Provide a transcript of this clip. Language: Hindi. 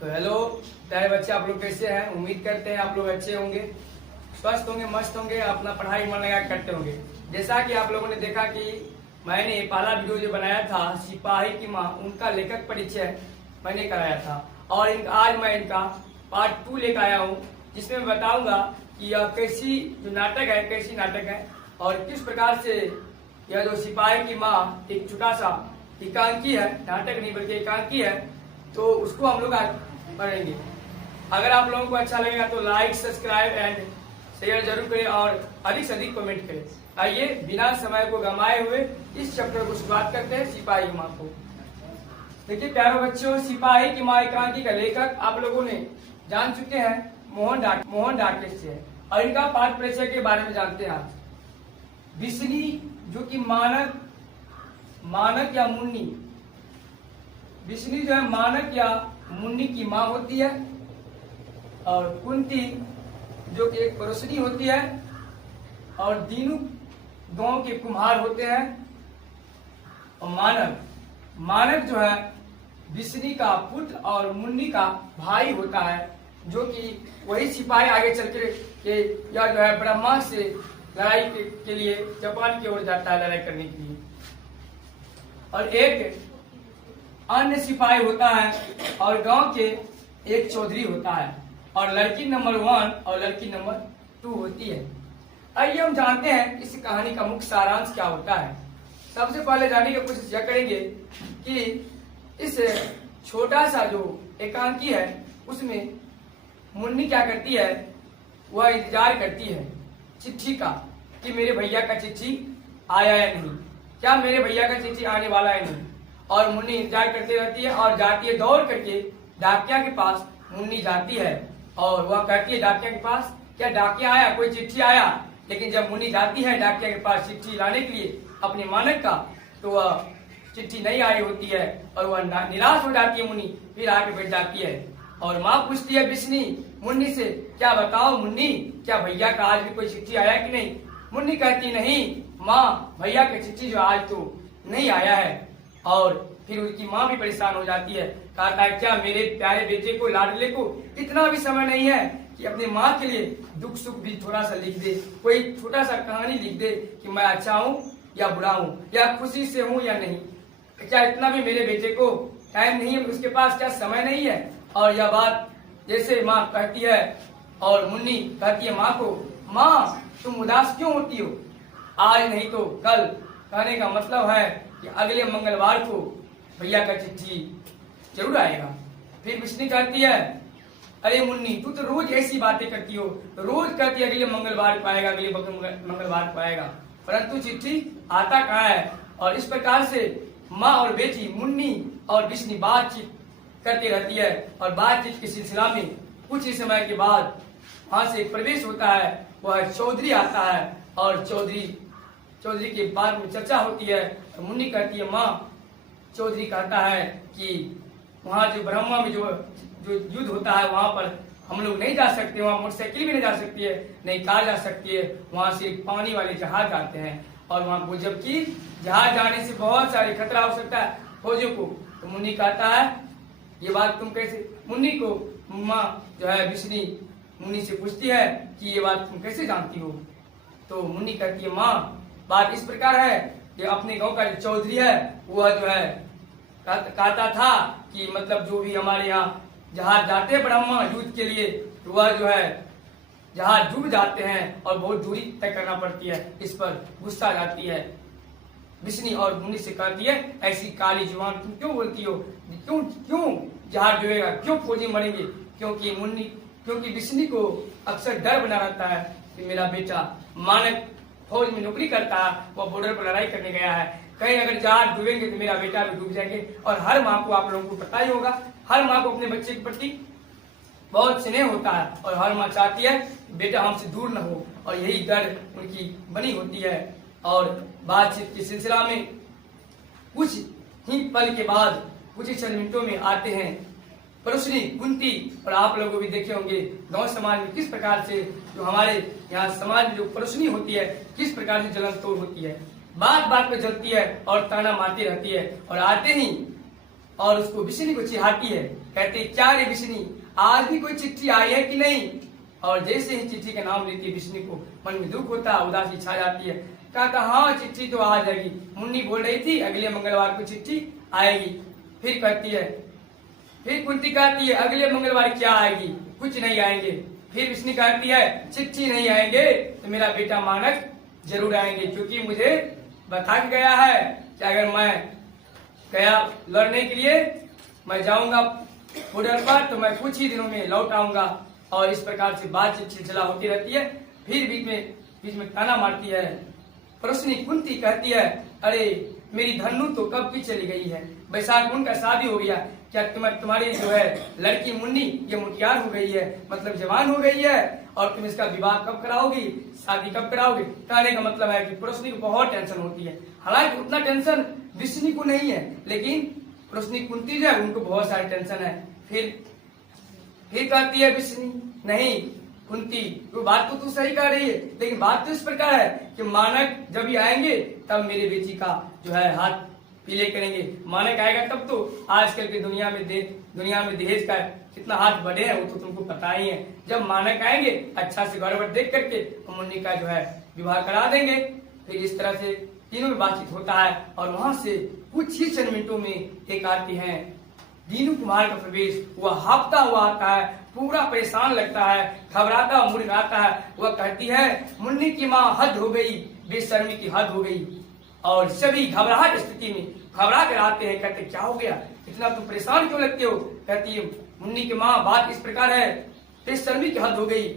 तो हेलो प्यारे बच्चे, आप लोग कैसे हैं? उम्मीद करते हैं आप लोग अच्छे होंगे, स्वस्थ होंगे, मस्त होंगे, अपना पढ़ाई मन लगा करते होंगे। जैसा कि आप लोगों ने देखा कि मैंने पहला वीडियो जो बनाया था सिपाही की माँ, उनका लेखक परिचय मैंने कराया था और आज मैं इनका पार्ट 2 लेकर आया हूँ, जिसमें मैं बताऊंगा कि यह कैसी जो नाटक है, कैसी नाटक है और किस प्रकार से यह जो सिपाही की माँ एक छोटा सा एकांकी है, नाटक नहीं बल्कि एकांकी है, तो उसको हम लोग आज पढ़ेंगे। अगर आप लोगों को अच्छा लगेगा तो लाइक, सब्सक्राइब एंड शेयर जरूर करें और अधिक से अधिक कमेंट करें। आइए बिना समय को गंवाए हुए इस चैप्टर को शुरुआत करते हैं, सिपाही की माँ को। देखिए प्यारे बच्चों, सिपाही की माँ एकांकी का लेखक आप लोगों ने जान चुके हैं मोहन डाकेश से, और इनका पाठ परिचय के बारे में जानते हैं आज। बिस्नी जो कि मानक या मुन्नी, बिस्नी जो है मानक या मुन्नी की माँ होती है, और कुंती जो कि एक पड़ोसनी होती है, और दीनू गांव के कुम्हार होते हैं, और मानक जो है बिस्नी का पुत्र और मुन्नी का भाई होता है, जो कि वही सिपाही आगे चल के या जो है ब्रह्मा से लड़ाई के लिए जापान की ओर जाता है, लड़ाई करने के लिए। और एक अन्य सिपाही होता है और गांव के एक चौधरी होता है, और लड़की नंबर 1 और लड़की नंबर 2 होती है। आइए हम जानते हैं इस कहानी का मुख्य सारांश क्या होता है। सबसे पहले जानने की कोशिश यह करेंगे कि इस छोटा सा जो एकांकी है उसमें मुन्नी क्या करती है, वह इंतजार करती है चिट्ठी का कि मेरे भैया का चिट्ठी आया या नहीं, क्या मेरे भैया का चिट्ठी आने वाला है नहीं। और मुन्नी इंतजार करती रहती है और जाती है दौड़ करके डाकिया के पास। मुन्नी जाती है और वह कहती है डाकिया के पास, क्या डाकिया आया, कोई चिट्ठी आया। लेकिन जब मुन्नी जाती है डाकिया के पास चिट्ठी लाने के लिए अपने मानक का, तो वह चिट्ठी नहीं आई होती है और वह निराश हो जाती है। मुन्नी फिर आके बैठ जाती है और माँ पूछती है बिस्नी मुन्नी से, क्या बताओ मुन्नी, क्या भैया का आज भी कोई चिट्ठी आया कि नहीं। मुन्नी कहती नहीं माँ, भैया की चिट्ठी जो आज तो नहीं आया है। और फिर उनकी माँ भी परेशान हो जाती है, कहता है क्या मेरे प्यारे बेटे को, लाडले को इतना भी समय नहीं है कि अपने माँ के लिए दुख सुख भी थोड़ा सा लिख दे, कोई छोटा सा कहानी लिख दे कि मैं अच्छा हूँ या बुरा हूँ, या खुशी से हूँ या नहीं। क्या इतना भी मेरे बेटे को टाइम नहीं है, उसके पास क्या समय नहीं है। और यह बात जैसे माँ कहती है और मुन्नी कहती है माँ को, माँ तुम उदास क्यों होती हो, आज नहीं तो कल। कहने का मतलब है कि अगले मंगलवार को भैया का चिट्ठी जरूर आएगा। फिर बिस्नी कहती है, अरे मुन्नी तू तो रोज ऐसी बातें करती हो, रोज कहती है अगले मंगलवार को आएगा, अगले मंगलवार को आएगा, परंतु चिट्ठी आता कहाँ है। और इस प्रकार से माँ और बेटी मुन्नी और बिस्नी बातचीत करती रहती है, और बातचीत के सिलसिला में कुछ ही समय के बाद वहां से एक प्रवेश होता है, वह चौधरी आता है, और चौधरी के बाद में चर्चा होती है। तो मुन्नी कहती है माँ, चौधरी कहता है कि वहाँ जो ब्रह्मा में जो युद्ध होता है वहां पर हम लोग नहीं जा सकते, वहाँ मोटरसाइकिल भी नहीं जा सकती है, नहीं कार जा सकती है, वहां सिर्फ पानी वाले जहाज आते हैं, और वहाँ को जबकि जहाज जाने से बहुत सारे खतरा हो सकता है फौजों को। तो मुन्नी कहता है ये बात तुम कैसे, मुन्नी को माँ जो है बिस्नी मुन्नी से पूछती है कि ये बात तुम कैसे जानती हो। तो मुन्नी कहती है माँ, बात इस प्रकार है कि अपने गांव का जो चौधरी है वह जो है कहता था कि मतलब जो भी हमारे यहाँ जहाज जाते हैं ब्रह्मा युद्ध के लिए, तो वह जो है जहाज डूब जाते हैं और बहुत दूरी तय करना पड़ती है। इस पर गुस्सा जाती है बिस्नी और मुन्नी से कहती है, ऐसी काली जुबान तुम क्यों बोलती हो, क्यों जहाज डूबेगा, क्यों फौजी मरेंगे। क्योंकि बिस्नी को अक्सर डर बना रहता है कि मेरा बेटा मानक फौज में नौकरी करता है, वह बॉर्डर पर लड़ाई करने गया है, कहीं अगर जहाज डूबेंगे तो मेरा बेटा भी डूब जाएंगे। और हर माँ को, आप लोगों को पता ही होगा, हर माँ को अपने बच्चे के प्रति बहुत स्नेह होता है, और हर माँ चाहती है बेटा हमसे दूर न हो, और यही डर उनकी बनी होती है। और बातचीत के सिलसिला में कुछ ही पल के बाद, कुछ ही चंद मिनटों में आते हैं पड़ोसनी कुंती। और आप लोगों भी देखे होंगे गांव समाज में किस प्रकार से जो हमारे यहाँ समाज में जो पड़ोसनी होती है किस प्रकार से जलन तोड़ होती है, बात बात पे जलती है और ताना मारती रहती है। और आते ही और उसको बिशनी को चिढ़ाती है। कहते क्या रे बिशनी, आज भी कोई चिट्ठी आई है कि नहीं? और जैसे ही चिट्ठी का नाम लेती है बिशनी को मन में दुख होता है, उदासी छा जाती है। कहता हाँ चिट्ठी तो आ जाएगी, मुन्नी बोल रही थी अगले मंगलवार को चिट्ठी आएगी। फिर कहती है, फिर कुंती कहती है अगले मंगलवार क्या आएगी, कुछ नहीं आएंगे। फिर बिशनी कहती है चिट्ठी नहीं आएंगे तो मेरा बेटा मानक जरूर आएंगे, क्योंकि मुझे बता के गया है कि अगर मैं गया लड़ने के लिए, मैं जाऊंगा बॉर्डर पर तो मैं कुछ ही दिनों में लौट आऊंगा। और इस प्रकार से बातचीत सिलसिला होती रहती है। फिर बीच में ताना मारती है परोसनी कुंती, कहती है अरे मेरी धन्नु तो कब की चली गई है, बैसाख का शादी हो गया, क्या तुम्हारी जो है लड़की मुन्नी ये मुटियार हो गई है, मतलब जवान हो गई है, और तुम इसका विवाह कब कराओगी, शादी कब कराओगे? कहने का मतलब है कि परोसनी को बहुत टेंशन होती है। हालांकि उतना टेंशन बिशनी को नहीं है, लेकिन परोसनी कुंती जो है उनको बहुत सारी टेंशन है। फिर कहती है बिशनी नहीं कुंती, वो बात तो तू सही कह रही है, लेकिन बात तो इस प्रकार है कि मानक जब भी आएंगे तब मेरे बेटी का जो है हाथ पीले करेंगे। मानक आएगा तब तो। आजकल की दुनिया में दहेज का कितना हाथ बढ़े है वो तो तुमको पता ही है। जब मानक आएंगे अच्छा से गौरव देख करके हम मुन्नी का जो है विवाह करा देंगे। फिर इस तरह से तीनों में बातचीत होता है और वहां से कुछ ही चंद मिनटों में एक आती है दीनू कुमार का प्रवेश। वह हाफता हुआ आता है, पूरा परेशान लगता है, घबराता हुआ मुड़ आता है। वह कहती है मुन्नी की माँ हद हो गई, बेशर्मी की हद हो गई। और सभी घबराहट स्थिति में घबरा कर आते हैं, कहते क्या हो गया, इतना तुम परेशान क्यों लगते हो? कहती है मुन्नी की माँ बात इस प्रकार है, बेशर्मी की हद हो गई।